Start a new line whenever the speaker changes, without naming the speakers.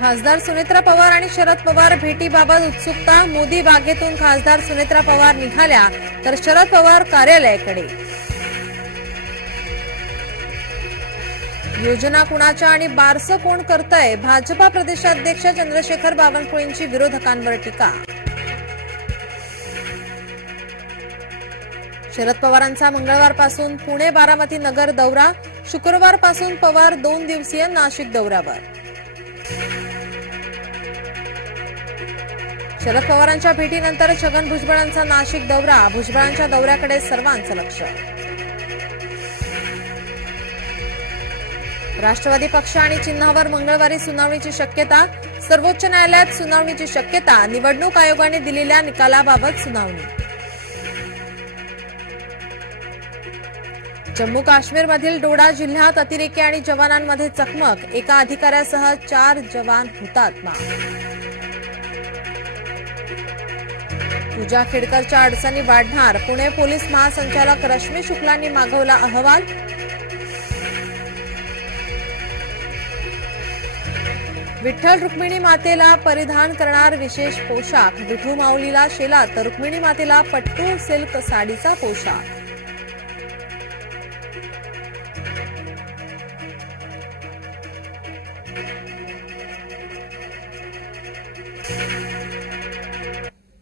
खासदार सुनेत्रा पवार आणि शरद पवार भेटीबाबत उत्सुकता मोदी बागेतून खासदार सुनेत्रा पवार निघाल्या तर शरद पवार कार्यालयाकडे. योजना कुणाच्या आणि बारसं कोण करतंय? भाजपा प्रदेशाध्यक्ष चंद्रशेखर बावनकुळेंची विरोधकांवर टीका. शरद पवारांचा मंगळवारपासून पुणे बारामती नगर दौरा शुक्रवारपासून पवार दोन दिवसीय नाशिक दौऱ्यावर. शरद पवारांच्या भेटीनंतर छगन भुजबळांचा नाशिक दौरा. भुजबळांच्या दौऱ्याकडे सर्वांचं लक्ष. राष्ट्रवादी पक्ष आणि चिन्हावर मंगळवारी सुनावणीची शक्यता. सर्वोच्च न्यायालयात सुनावणीची शक्यता. निवडणूक आयोगाने दिलेल्या निकालाबाबत सुनावणी. जम्मू काश्मीरमधील डोडा जिल्ह्यात अतिरेकी आणि जवानांमध्ये चकमक. एका अधिकाऱ्यासह चार जवान हुतात्मा. पूजा खेडकरच्या अडचणी वाढणार. पुणे पोलीस महासंचालक रश्मी शुक्लांनी मागवला अहवाल. विठ्ठल रुक्मिणी मातेला परिधान करणार विशेष पोशाख. विठू माऊलीला शेला तर रुक्मिणी मातेला पट्टू सिल्क साडीचा पोशाख.